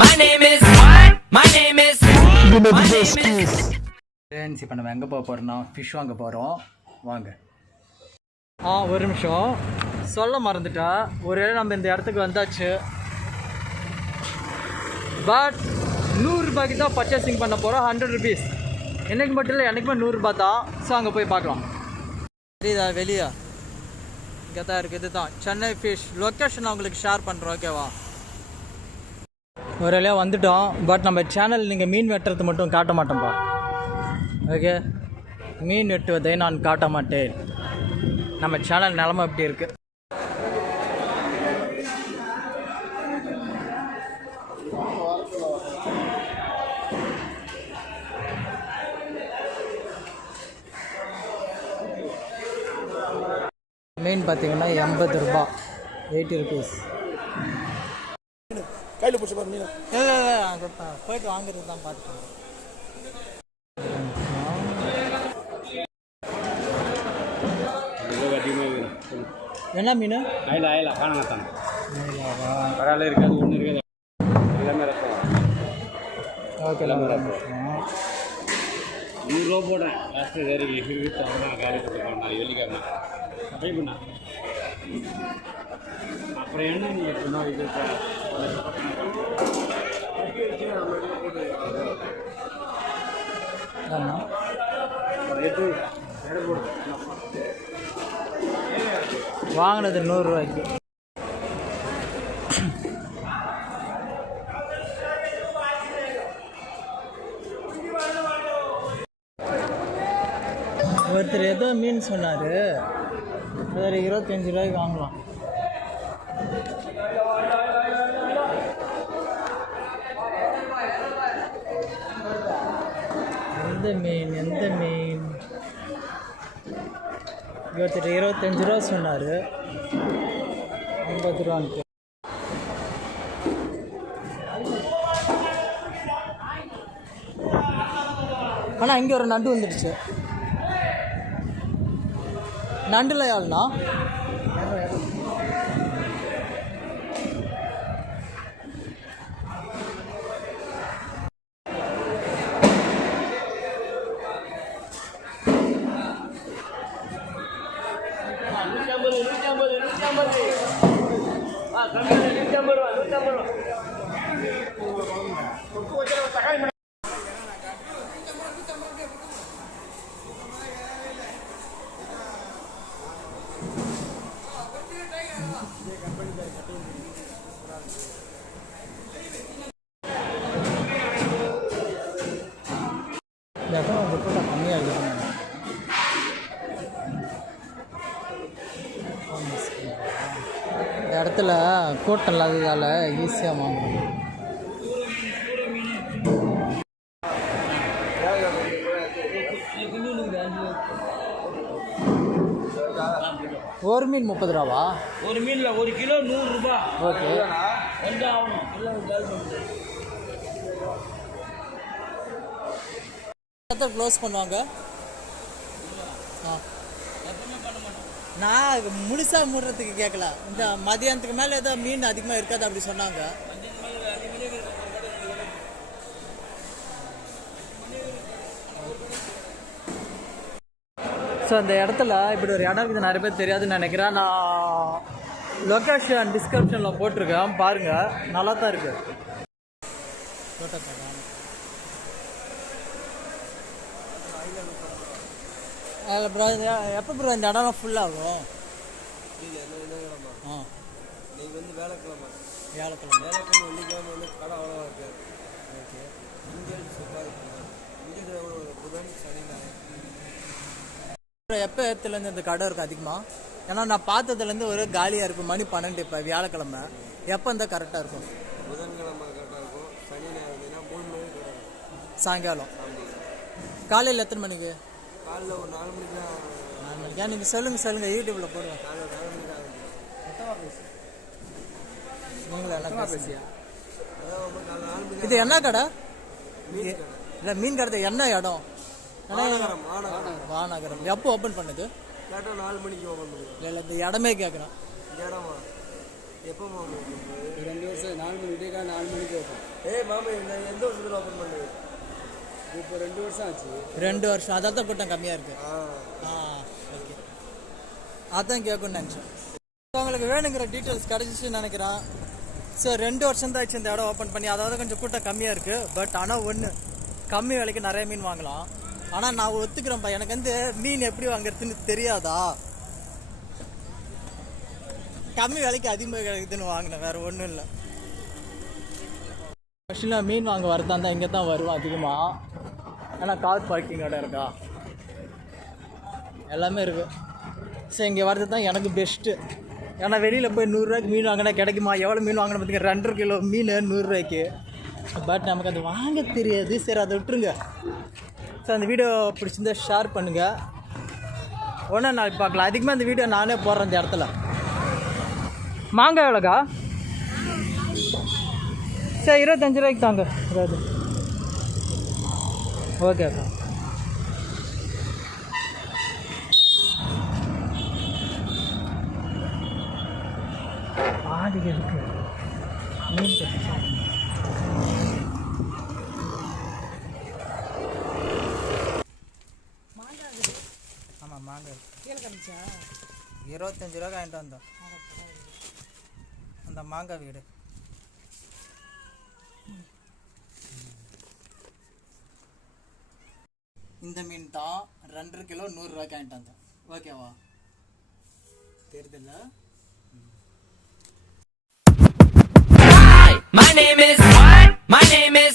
My name is what? My name is friends, இப்போ நம்ம எங்கே போக போகிறோம்னா ஃபிஷ் வாங்க போகிறோம். வாங்க. ஒரு நிமிஷம் சொல்ல மறந்துட்டா. நம்ம இந்த இடத்துக்கு வந்தாச்சு. பட் 100 ரூபாய்க்கு தான் பர்ச்சேசிங் பண்ண போகிறோம். 100 ருபீஸ். என்றைக்கு மட்டும் இல்லை, என்றைக்குமே 100 ரூபா தான். ஸோ அங்கே போய் பார்க்கலாம். சரிதா, வெளியே இங்கே தான் இருக்குது. இதுதான் சென்னை ஃபிஷ். லொக்கேஷன் அவங்களுக்கு ஷேர் பண்ணுறோம், ஓகேவா? ஒரு வேலையாக வந்துட்டோம். பட் நம்ம சேனல் நீங்கள் மீன் வெட்டுறது மட்டும் காட்ட மாட்டோம்ப்பா, ஓகே? மீன் வெட்டுவதை நான் காட்ட மாட்டேன். நம்ம சேனல் நிலமை எப்படி இருக்குது. மீன் பார்த்தீங்கன்னா 80 ரூபா, 80 ருபீஸ். கையில் பிடிச்ச பாரு மீன். இல்லை அங்கே போயிட்டு வாங்குறது தான் பார்த்துக்கோங்க. என்ன மீன்? அயலா காணாமத்தான். பரவாயில்ல, இருக்காது, ஒன்றும் இருக்காது, எல்லாமே ரசம். ஓகே, 100 ரூபா போடுறேன். லாஸ்ட்டு வேறு இருபத்தொன்னா காலி போட்டுருக்கோம். வெள்ளிக்காரண்ணா பை பண்ணா. அப்புறம் என்ன நீங்கள் சொன்னால் இது வாங்கினது 100 ரூபாய்க்கு. ஒருத்தர் ஏதோ மீன் சொன்னார், வேறு 25 ரூபாய்க்கு வாங்கலாம். எந்த மீன்? ஒருத்தர் 25 ரூபா சொன்னார், 50 ரூபான்ட்டு. ஆனால் இங்கே ஒரு நண்டு வந்துடுச்சு. நண்டில் யாழ்னா இடத்துல கூட்டம் இல்லாததால் ஈஸியாக வாங்கணும். ஒரு மீன் 30 ரூபாவா? ஒரு மீனில் 1 கிலோ 100 ரூபா. ஓகே, கொஞ்சம் ஆகணும். க்ளோஸ் பண்ணுவாங்க. நான் முழுசாக மூடுறதுக்கு கேட்கல. இந்த மதியானத்துக்கு மேலே ஏதோ மீன் அதிகமாக இருக்காது அப்படி சொன்னாங்க. ஸோ அந்த இடத்துல இப்படி ஒரு இடம் இருக்குது, நிறைய பேர் தெரியாதுன்னு நினைக்கிறேன். நான் லொக்கேஷன் டிஸ்கிரிப்ஷனில் போட்டிருக்கேன், பாருங்கள், நல்லா தான் இருக்குது. ப்ரோ, எப்போ ப்ரோ இந்த இடம்லாம் ஃபுல்லாகும்? நீங்கள் வந்து வியாழக்கிழமை வெள்ளிக்கிழமை வந்து கடை அவ்வளோவா இருக்குது. ஓகே, புதன் சனி ஞாயிறு. எப்போ இடத்துலேருந்து இந்த கடை இருக்குது அதிகமாக? ஏன்னா நான் பார்த்ததுலேருந்து ஒரு காலியாக இருக்கும். மணி 12 இப்போ வியாழக்கிழமை. எப்போ இருந்தால் கரெக்டாக இருக்கும்? புதன்கிழமை கரெக்டாக இருக்கும். சனி ஞாயிறு 3 மணிக்கு சாயங்காலம். காலையில் எத்தனை மணிக்கு? காலையில் ஒரு 4 மணிக்கு தான். 4 மணிக்கா? நீங்கள் சொல்லுங்கள், யூடியூப்பில் போடுவேன். காலையில் 4 மணிக்கு ஆகும். நீங்களும் எல்லாம் பேசியா? அதாவது இது என்ன கடை? மீன் கடை. இல்லை, மீன் கடை என்ன இடம்? வானகரம். எப்போ ஓப்பன் பண்ணுது? கேட்டால் 4 மணிக்கு ஓப்பன் பண்ணுது. இல்லை, இந்த இடமே கேட்குறேன். இந்த இடமா எப்போ 2 வருஷம் 4 மணிக்கு 4 மணிக்கு ஓப்பன். ஏய் மாமா இந்த எந்த வருஷத்துல ஓப்பன் பண்ணது? இப்போ 2 வருஷம் ஆச்சு. 2 வருஷம், அதான் தான் கூட்டம் கம்மியாக இருக்குது. ஓகே, அதான் கேட்கணும்னு நினச்சேன். உங்களுக்கு வேணுங்கிற டீட்டெயில்ஸ் கிடச்சிச்சுன்னு நினைக்கிறேன். ஸோ 2 வருஷம் தான் ஆச்சு இந்த இடம் ஓப்பன் பண்ணி. அதாவது கொஞ்சம் கூட்டம் கம்மியாக இருக்குது. பட் ஆனால் ஒன்று, கம்மி விலைக்கு நிறைய மீன் வாங்கலாம். ஆனால் நான் ஒத்துக்கிறேன்ப்பா, எனக்கு வந்து மீன் எப்படி வாங்குறதுன்னு தெரியாதா. கம்மி விலைக்கு அதிகமாக கிடைக்குதுன்னு வாங்கினேன், வேறு ஒன்றும் இல்லை. ஆக்சுவலாக மீன் வாங்க வரதா இருந்தால் இங்கே தான் வருவோம் அதிகமாக. ஏன்னா கார் பார்க்கிங்கோட இருக்கா, எல்லாமே இருக்குது. ஸோ இங்கே வர்றது தான் எனக்கு பெஸ்ட்டு. ஏன்னா வெளியில் போய் 100 ரூபாய்க்கு மீன் வாங்கினா கிடைக்குமா? எவ்வளோ மீன் வாங்கினா பார்த்தீங்கன்னா 2 கிலோ மீன் 100 ரூபாய்க்கு. பட் நமக்கு அது வாங்க தெரியாது. சரி, அதை விட்டுருங்க. ஸோ அந்த வீடியோ பிடிச்சிருந்தா ஷேர் பண்ணுங்கள். ஒன்றா நாளைக்கு பார்க்கலாம். அதிகமாக அந்த வீடியோ நானே போடுறேன் இந்த இடத்துல. மாங்காய் எவ்வளோக்கா? சரி, 25 ரூபாய்க்கு தாங்க. அதாவது ஓகே அக்கா. ஆடி இருக்கு மீன் ஆமாம், மாங்காய் 25 ரூபா வாங்கிட்டு வந்தோம். அந்த மாங்காய் வீடு இந்த மீன் தான் 2 கிலோ 100 ரூபாய்க்கு வாங்கிட்டு வந்தேன். ஓகேவா? தெரியுதுல்ல? My name is what? My name is